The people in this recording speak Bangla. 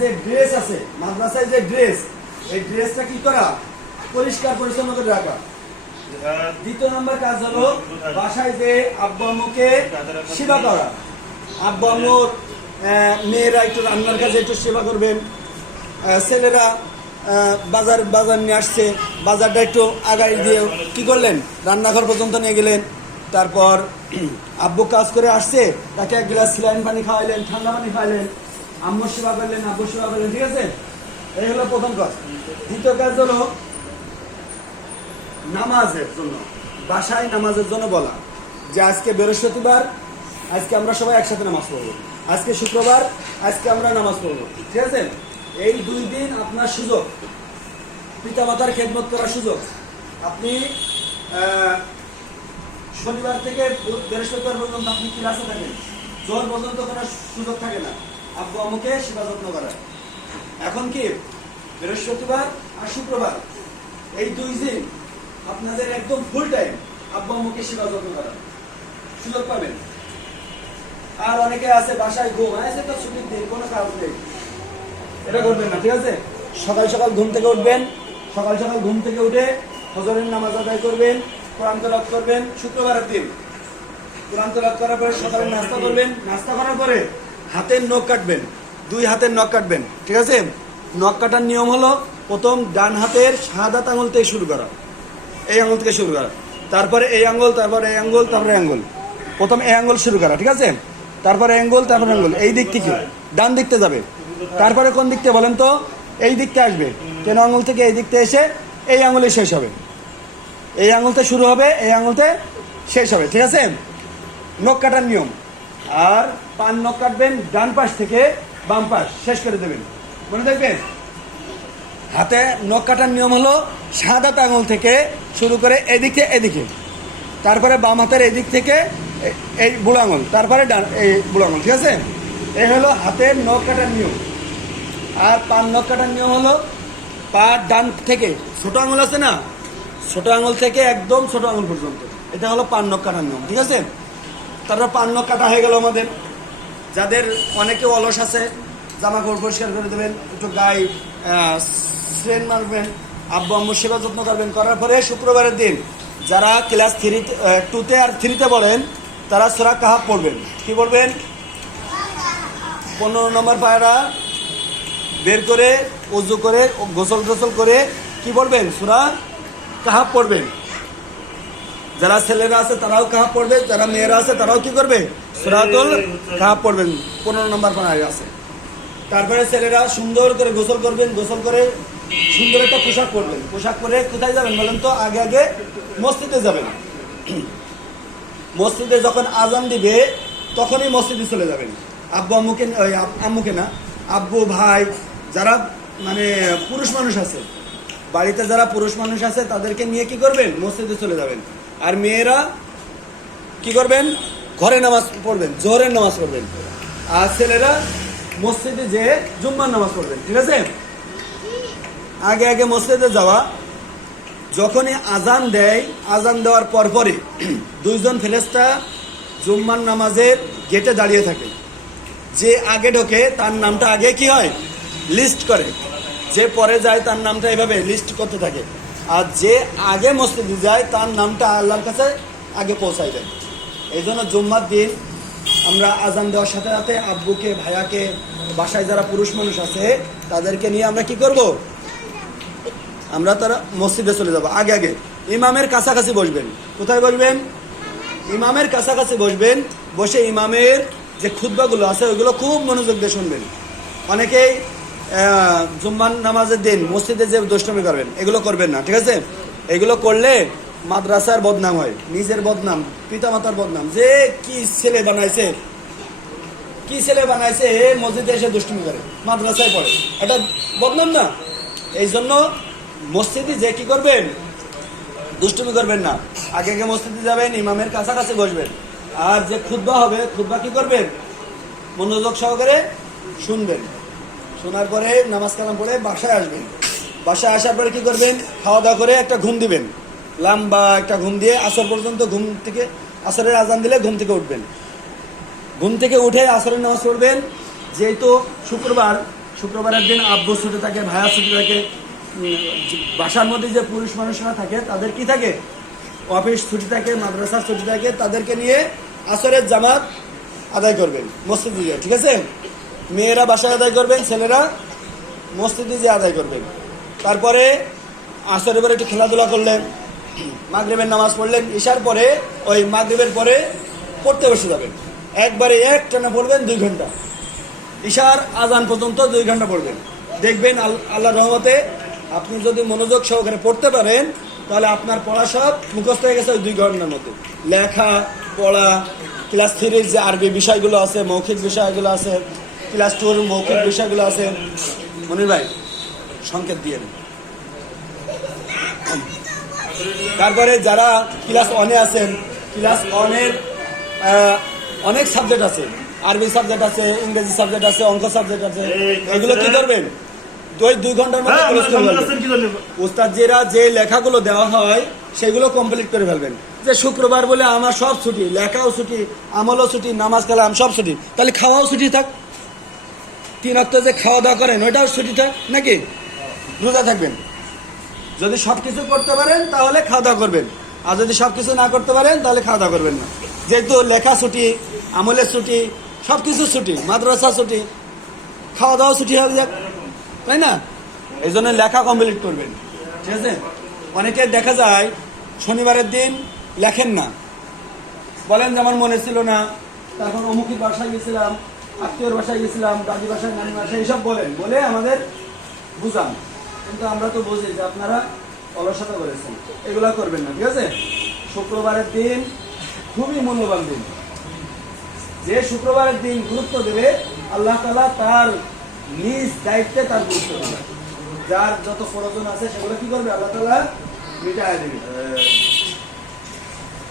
যে ড্রেস আছে মাদ্রাসায় যে ড্রেস, এই ড্রেসটা কি করা, পরিষ্কার পরিচ্ছন্ন করে রাখা। দ্বিতীয় নম্বর কাজ হলো বাসায় যে আব্বু আম্মুকে সেবা করা। আব্বু আম্মুর মেয়েরা একটু রান্নার কাজে একটু সেবা করবেন। ছেলেরা বাজার নিয়ে আসছে, বাজারটা একটু আগাই দিয়ে কি করলেন, রান্নাঘর পর্যন্ত নিয়ে গেলেন। তারপর আব্বু কাজ করে আসছে, তাকে এক গ্লাস স্যালাইন পানি খাওয়াইলেন, ঠান্ডা পানি খাওয়াইলেন, আম্মুর সেবা করলেন, আব্বুর সেবা করলেন। ঠিক আছে, এই হলো প্রথম কাজ। দ্বিতীয় কাজ হলো নামাজের জন্য, বাসায় নামাজের জন্য বলা যে আজকে বৃহস্পতিবার, আজকে আমরা সবাই একসাথে নামাজ পড়বো, আজকে শুক্রবার, আজকে আমরা নামাজ পড়বো। ঠিক আছে, এই 2 দিন আপনার সুযোগ, পিতামাতার খেদমত করার সুযোগ। আপনি শনিবার থেকে বৃহস্পতিবার পর্যন্ত আপনি ক্লাসে থাকেন, জোহর পর্যন্ত কোনো সুযোগ থাকে না আব্বু আম্মুকে সেবা যত্ন করার। এখন কি বৃহস্পতিবার আর শুক্রবার এই 2 দিন আপনাদের একদম ফুল টাইম আব্বু আম্মুকে সেবা যত্ন করার সুযোগ পাবেন। আর অনেকে আছে বাসায় ঘুম আছে, তো ছুটির দিন কোনো কাজ নেই, এটা করবেন না। ঠিক আছে, সকাল সকাল ঘুম থেকে উঠবেন, সকাল সকাল ঘুম থেকে উঠে ফজরের নামাজ আদায় করবেন, কোরআন তেলাওয়াত করবেন। শুক্রবারের দিন কোরআন তেলাওয়াত করার পরে সকালে নাস্তা করবেন, নাস্তা করার পরে হাতের নখ কাটবেন, 2 হাতের নখ কাটবেন। ঠিক আছে, নখ কাটার নিয়ম হলো প্রথম ডান হাতের শাহাদাত আঙুল থেকে শুরু করা, এই আঙুল থেকে শুরু করা, তারপরে এই আঙুল, তারপরে এই আঙুল, তারপরে আঙুল, প্রথম এই আঙুল শুরু করা। ঠিক আছে, তারপরে আঙুল, তারপরে আঙুল, এই দিক থেকে ডান দিকতে যাবে। তারপরে কোন দিকতে বলেন তো, এই দিকতে আসবে, কেন আঙুল থেকে এই দিকতে এসে এই আঙুলে শেষ হবে, এই আঙুলতে শুরু হবে, এই আঙুলতে শেষ হবে। ঠিক আছে, নখ কাটার নিয়ম। আর পান নখ কাটবেন ডান পাশ থেকে বাম পাশ শেষ করে দেবেন, মনে থাকবেন। হাতে নখ কাটার নিয়ম হলো শাহাদাত আঙুল থেকে শুরু করে এদিকে এদিকে, তারপরে বাম হাতের এদিক থেকে এই বুড়ো আঙুল, তারপরে ডান এই বুড়ো আঙুল। ঠিক আছে, এই হলো হাতের নখ কাটার নিয়ম। আর পান নখ কাটার নিয়ম হলো পা ডান থেকে ছোট আঙুল আছে না, ছোট আঙুল থেকে একদম ছোট আঙুল পর্যন্ত, এটা হলো পান নখ কাটার নিয়ম। ঠিক আছে, তারপর পান নখ কাটা হয়ে গেল আমাদের। যাদের অনেকে অলস আছে, জামা কাপড় পরিষ্কার করে দেবেন, একটু গায়ে স্ট্রেন মারবেন, আব্বু আম্মুর সেবা যত্ন করবেন। করার পরে শুক্রবারের দিন যারা ক্লাস 2তে আর 3তে পড়েন, তারা সূরা কাহাফ পড়বেন। কি পড়বেন? 15 নম্বর পায়রা বের করে ওযু করে গোসল করে কি পড়বেন? সূরা কাহাফ পড়বেন। যারা ছেলেরা আছে তারাও কাহাফ পড়বে, যারা মেয়েরা আছে তারাও কি করবে? সূরাতুল কাহাফ পড়বেন। 15 নম্বর পায়রা আছে। তারপরে ছেলেরা সুন্দর করে গোসল করবেন, গোসল করে সুন্দর একটা পোশাক পরবেন। পোশাক পরে কোথায় যাবেন বলেন তো? আগে মসজিদে যাবেন। মসজিদে যখন আজান দিবে তখনই মসজিদে চলে যাবেন। আব্বু আম্মুকে না, আব্বু ভাই যারা মানে পুরুষ মানুষ আছে, বাড়িতে যারা পুরুষ মানুষ আছে তাদেরকে নিয়ে কি করবেন? মসজিদে চলে যাবেন। আর মেয়েরা কি করবেন? ঘরে নামাজ পড়বেন, জোহরের নামাজ পড়বেন। আর ছেলেরা মসজিদে যে জুম্মার নামাজ পড়বেন। ঠিক আছে, আগে মসজিদে যাওয়া। যখনই আজান দেয়, আজান দেওয়ার পরপরই 2 জন ফেরেশতা জুম্মার নামাজের গেটে দাঁড়িয়ে থাকে। যে আগে ঢোকে তার নামটা আগে কি হয়? লিস্ট করে। যে পরে যায় তার নামটা এভাবে লিস্ট করতে থাকে। আর যে আগে মসজিদে যায় তার নামটা আল্লাহর কাছে আগে পৌঁছায় যায়। এই জন্য জুম্মার দিন আমরা আজান দেওয়ার সাথে সাথে আব্বুকে, ভাইয়াকে, বাসায় যারা পুরুষ মানুষ আছে তাদেরকে নিয়ে আমরা কি করব? আমরা তারা মসজিদে চলে যাব। আগে ইমামের কাছাকাছি বসবেন। কোথায় বসবেন? ইমামের কাছাকাছি বসবেন। বসে ইমামের যে খুতবাগুলো আছে ওইগুলো খুব মনোযোগ দিয়ে শুনবেন। অনেকেই জুম্মার নামাজের দিন মসজিদে যে দুষ্টুমি করবেন, এগুলো করবেন না। ঠিক আছে, এগুলো করলে মাদ্রাসার বদনাম হয়, নিজের বদনাম, পিতামাতার বদনাম। যে কি ছেলে বানাইছে মসজিদে এসে দুষ্টুমি করে, মাদ্রাসায় পড়ে, এটা বদনাম না? এই জন্য মসজিদে যে কি করবেন? দুষ্টুমি করবেন না। আগে মসজিদে যাবেন, ইমামের কাছাকাছি বসবেন। আর যে খুতবা হবে, খুতবা কি করবেন? মনোযোগ সহকারে শুনবেন। শোনার পরে নামাজ কালাম পড়ে বাসায় আসবেন। বাসায় আসার পরে কি করবেন? খাওয়া দাওয়া করে একটা ঘুম দিবেন, লম্বা একটা ঘুম দিয়ে আসর পর্যন্ত, ঘুম থেকে আসরের আজান দিলে ঘুম থেকে উঠবেন। ঘুম থেকে উঠে আসরের নামাজ পড়বেন। যেহেতু শুক্রবার, শুক্রবারের দিন আব্বু ছুটি থাকে, ভাইয়া ছুটি থাকে, বাসার মধ্যে যে পুরুষ মানুষরা থাকে তাদের কি থাকে, অফিস ছুটি থাকে, মাদ্রাসার ছুটি থাকে, তাদেরকে নিয়ে আসরের জামাত আদায় করবেন মসজিদে গিয়ে, ঠিক আছে? মেয়েরা বাসায় আদায় করবেন, ছেলেরা মসজিদে যে আদায় করবেন। তারপরে আসরের পরে একটু খেলাধুলা করলেন, মাগরিবের নামাজ পড়লেন, ইশার পরে ওই মাগরিবের পরে পড়তে বসে যাবেন। একবারে একটানা পড়বেন 2 ঘন্টা, ইশার আজান পর্যন্ত 2 ঘন্টা পড়বেন। দেখবেন আল্লাহর রহমতে আপনি যদি মনোযোগ সহকারে পড়তে পারেন তাহলে আপনার পড়া সব মুখস্থ হয়ে গেছে ওই 2 ঘন্টার মধ্যে। লেখা পড়া, ক্লাস 3 যে আরবি বিষয়গুলো আছে, মৌখিক বিষয়গুলো আছে, ক্লাস 2 মৌখিক বিষয়গুলো আছে। মনির ভাই সংকেত দিয়ে দিন। তারপরে যারা ক্লাস 1-এ আছেন, ক্লাস 1-এর অনেক সাবজেক্ট আছে, আরবি সাবজেক্ট আছে, ইংরেজি সাবজেক্ট আছে, অঙ্ক সাবজেক্ট আছে, এগুলো কি করবেন? 2 ঘন্টার মধ্যে ক্লোজ করে ফেলবেন। উস্তাদজিরা যে লেখাগুলো দেওয়া হয় সেগুলো কমপ্লিট করে ফেলবেন। যে শুক্রবার বলে আমার সব ছুটি, লেখাও ছুটি, আমলও ছুটি, নামাজ কালাম সব ছুটি, তাহলে খাওয়াও ছুটি থাক। 3 ওয়াক্ত যে খাওয়া দাওয়া করেন ওইটাও ছুটি থাক নাকি? রোজা থাকবেন। যদি সব কিছু করতে পারেন তাহলে খাওয়া দাওয়া করবেন, আর যদি সব কিছু না করতে পারেন তাহলে খাওয়া দাওয়া করবেন না। যেহেতু লেখা ছুটি, আমলের ছুটি, সব কিছু ছুটি, মাদ্রাসা ছুটি, খাওয়া দাওয়া ছুটি হবে যাক, তাই না? এই জন্য লেখা কমপ্লিট করবেন, ঠিক আছে? অনেকে দেখা যায় শনিবারের দিন লেখেন না, বলেন যে আমার মনে ছিল না, তারপর অমুকের বাসায় গেছিলাম, আত্মীয়র বাসায় গেছিলাম, দাদি বাসায়, নানি বাসায়, এইসব বলে আমাদের বুঝান। কিন্তু আমরা তো বুঝি যে আপনারা অলসতা করেছেন, এগুলা করবেন না, ঠিক আছে? শুক্রবারের দিন খুবই মূল্যবান দিন। যে শুক্রবারের দিন গুরুত্ব দেবে আল্লাহ তাআলা তার নিজ দায়িত্বে তার গুরুত্ব দেবে। যার যত প্রয়োজন আছে সেগুলো কি করবে আল্লাহ তাআলা মিটায় দেবে।